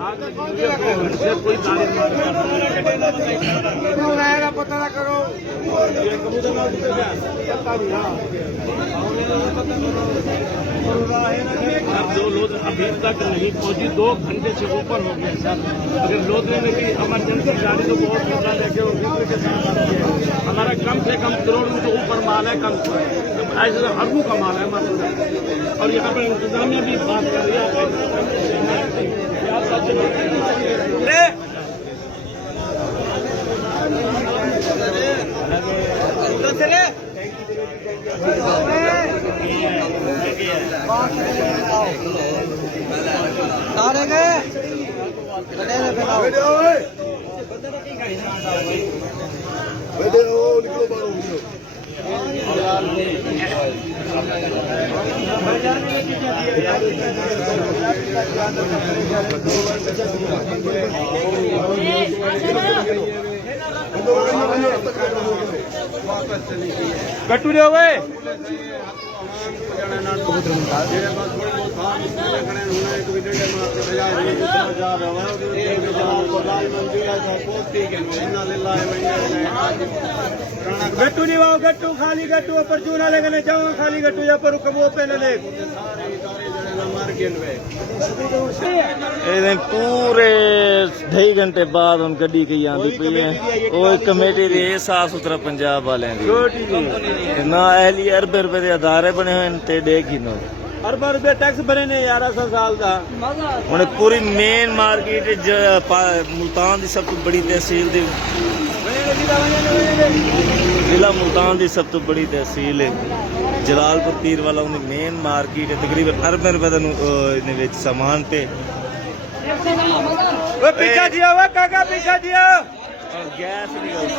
कोई पता ना करो अब जो लोग अभी तक नहीं पहुंची 2 घंटे से ऊपर हो गए सर। अगर लोधरे में भी इमरजेंसी गाड़ी तो बहुत ज्यादा लेके हमारा कम से कम करोड़ में तो ऊपर माल है, कम से ऐसे अरबों का माल है मतलब। और यहाँ पर इंतजामिया भी बात कर रही है। गट्टू दे हुए गट्टू नहीं आओ, गट्टू खाली गट्टू पर चूना लेने जाओ, खाली गट्टू या पर कबो पे न ले पूरे 2.5 घंटे बाद हम गड्डी की आंदी पई है। वो कमेटी दी साफ सुथरा पंजाब वाले दी ना अहली अरब रुपए के अदारे बने हुए ते देगी नो अरब रुपए टैक्स भरे ने 1100 साल का। हुन पूरी मेन मार्केट मुल्तान दी सब तो बड़ी तहसील दी जिला मुल्तान दी सब तो बड़ी तहसील है जलालपुर पीर वाला उन्हें मेन मार्केट है। तकरीबन अरब रुपए का सामान पे पीछा दिया हुआ काका, पीछा दिया। और गैस निकलती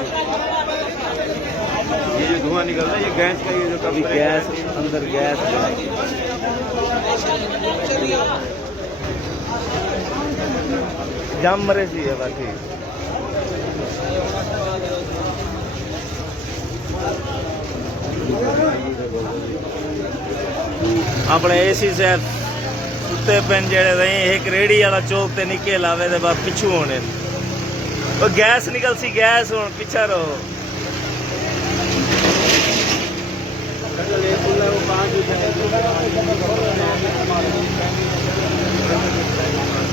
ये जो धुआं निकल रहा है ये गैस का, ये जो कभी गैस अंदर गैस जम मरे सी है बाकी अपने एसी से सुते पेन जेड़े रहे एक रेड़ी वाला चौक ते निके लावे दे बाद पिछू होने वो गैस निकल सी गैस हुन पीछा रहो।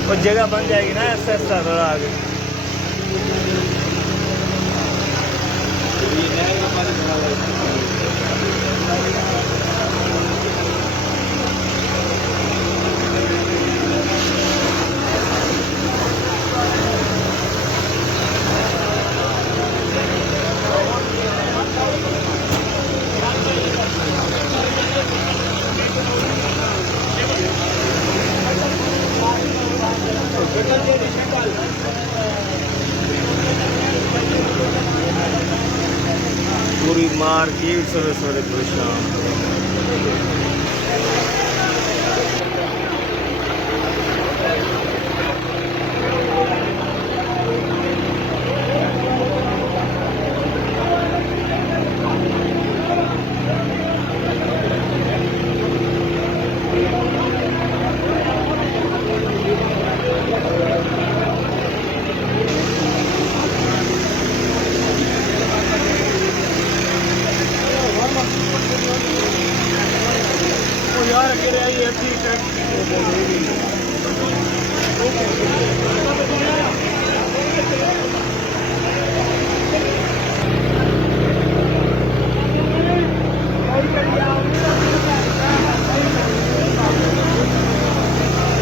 वो जगह बन जाएगी ना ऐसा थोड़ा आगे। पूरी मार्केट सवेरे सवेरे परेशान। यार अकेले आई है ठीक है।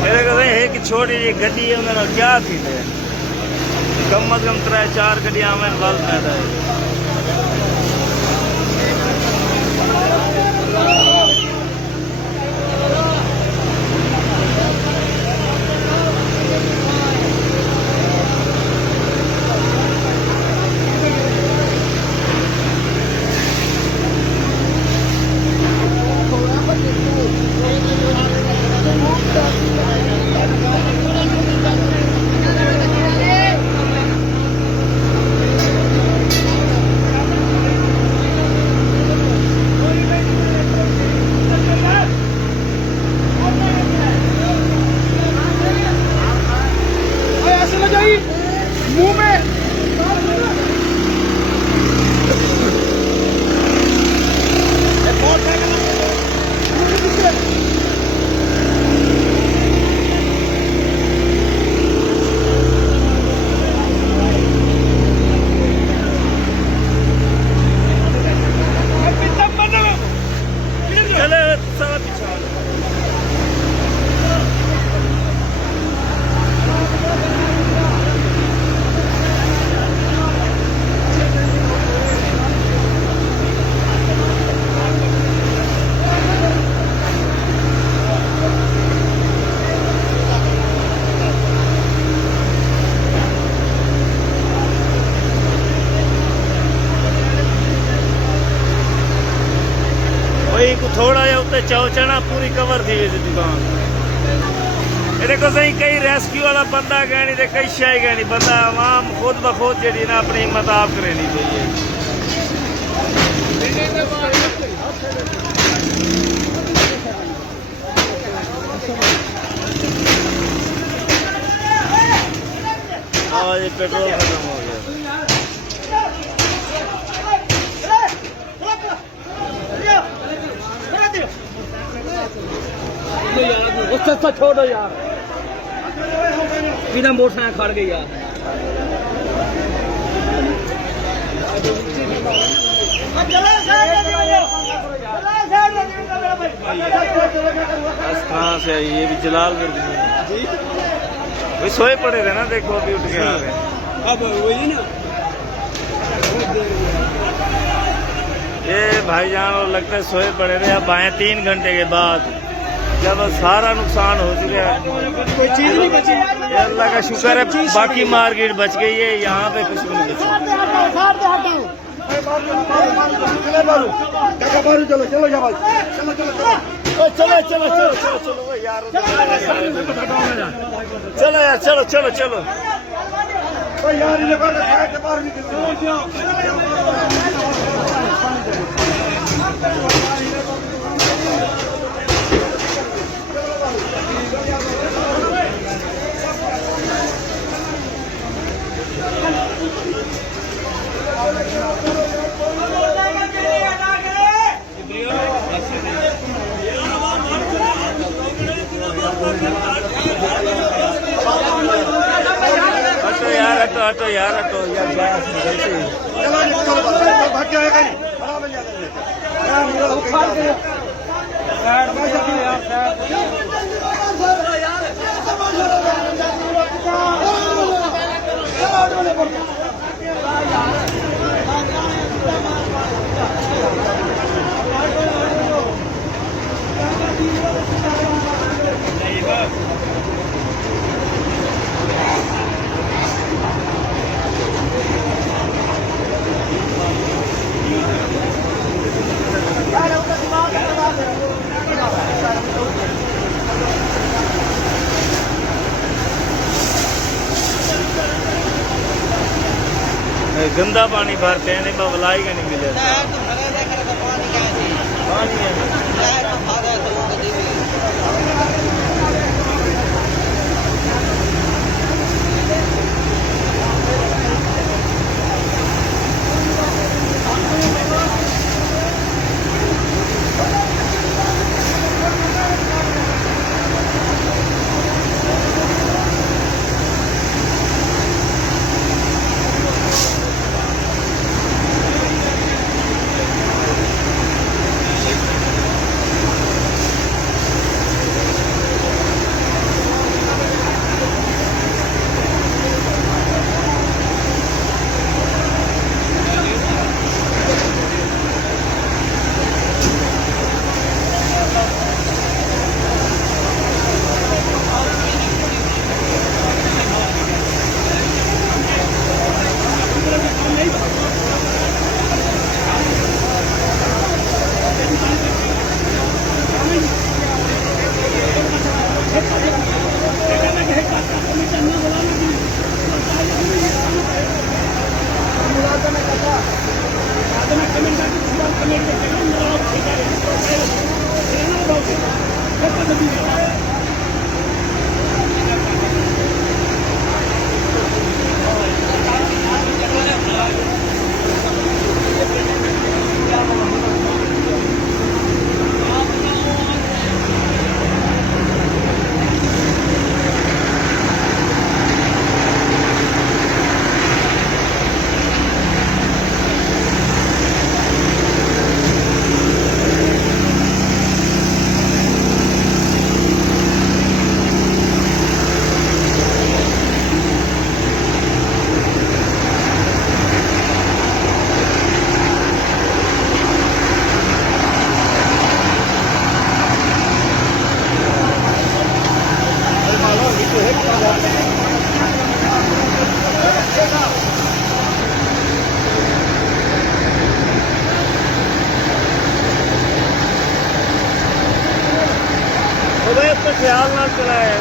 मेरे कहते हैं कि छोटी जी गड्डी है उन्होंने क्या थी कम अज कम 3-4 गड्डियां में बल पैदा है। भाई मुंह में चले सारा पीछा को थोड़ा जिहा उत्ते चौचना पूरी कवर थी वही दुकान। ये देखो सही कई रेस्क्यू वाला बंदा गए नहीं ते कई शय गए नहीं बंदा आवाम खुद ब खुद जी ना अपनी हिम्मत आप करनी चाहिए। ये पेट्रोल खत्म हो गया। उससे छोड़ो यार बिना मोटरसाइकिल खड़ गई यार। कहाँ से आई ये भी जलालपुर भी सोए पड़े थे ना देखो अभी उठ के आ रहे हैं। अब वही ना ये भाईजान और लगता है सोए पड़े थे अब आए 3 घंटे के बाद जब सारा नुकसान हो चुका है। कोई चीज नहीं बची। अल्लाह का शुक्र है बाकी मार्केट बच गई है यहाँ पे कुछ भी नहीं बचा। चलो चलो जा भाई चलो चलो चलो चलो चलो यार चलो यार चलो चलो चलो हटो यार हटो हटो यार हटो यार भाग जाएगा गंदा पानी भरते हैं नहीं बवलाई का नहीं मिले पानी मुश्किल है।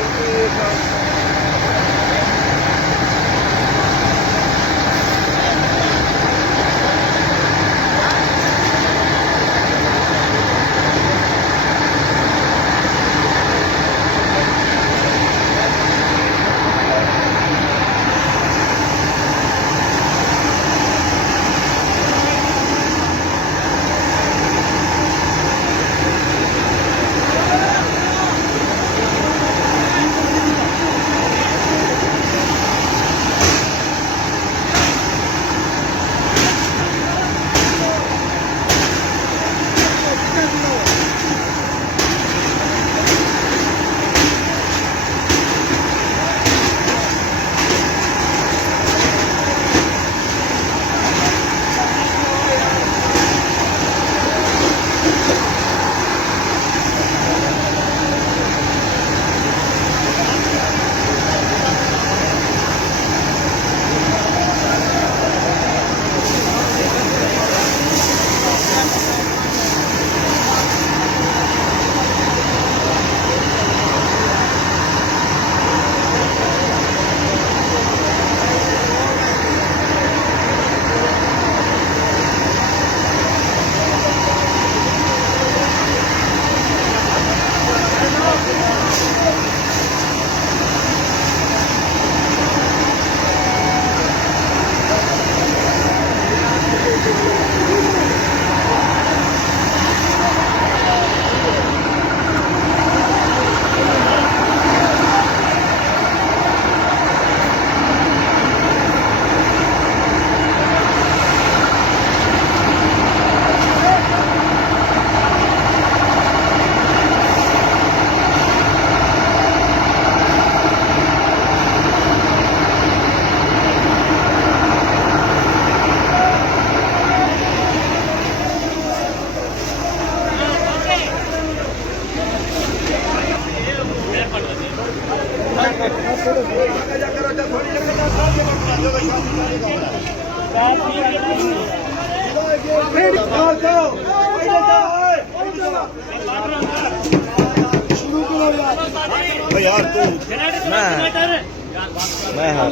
यार तू मैं हार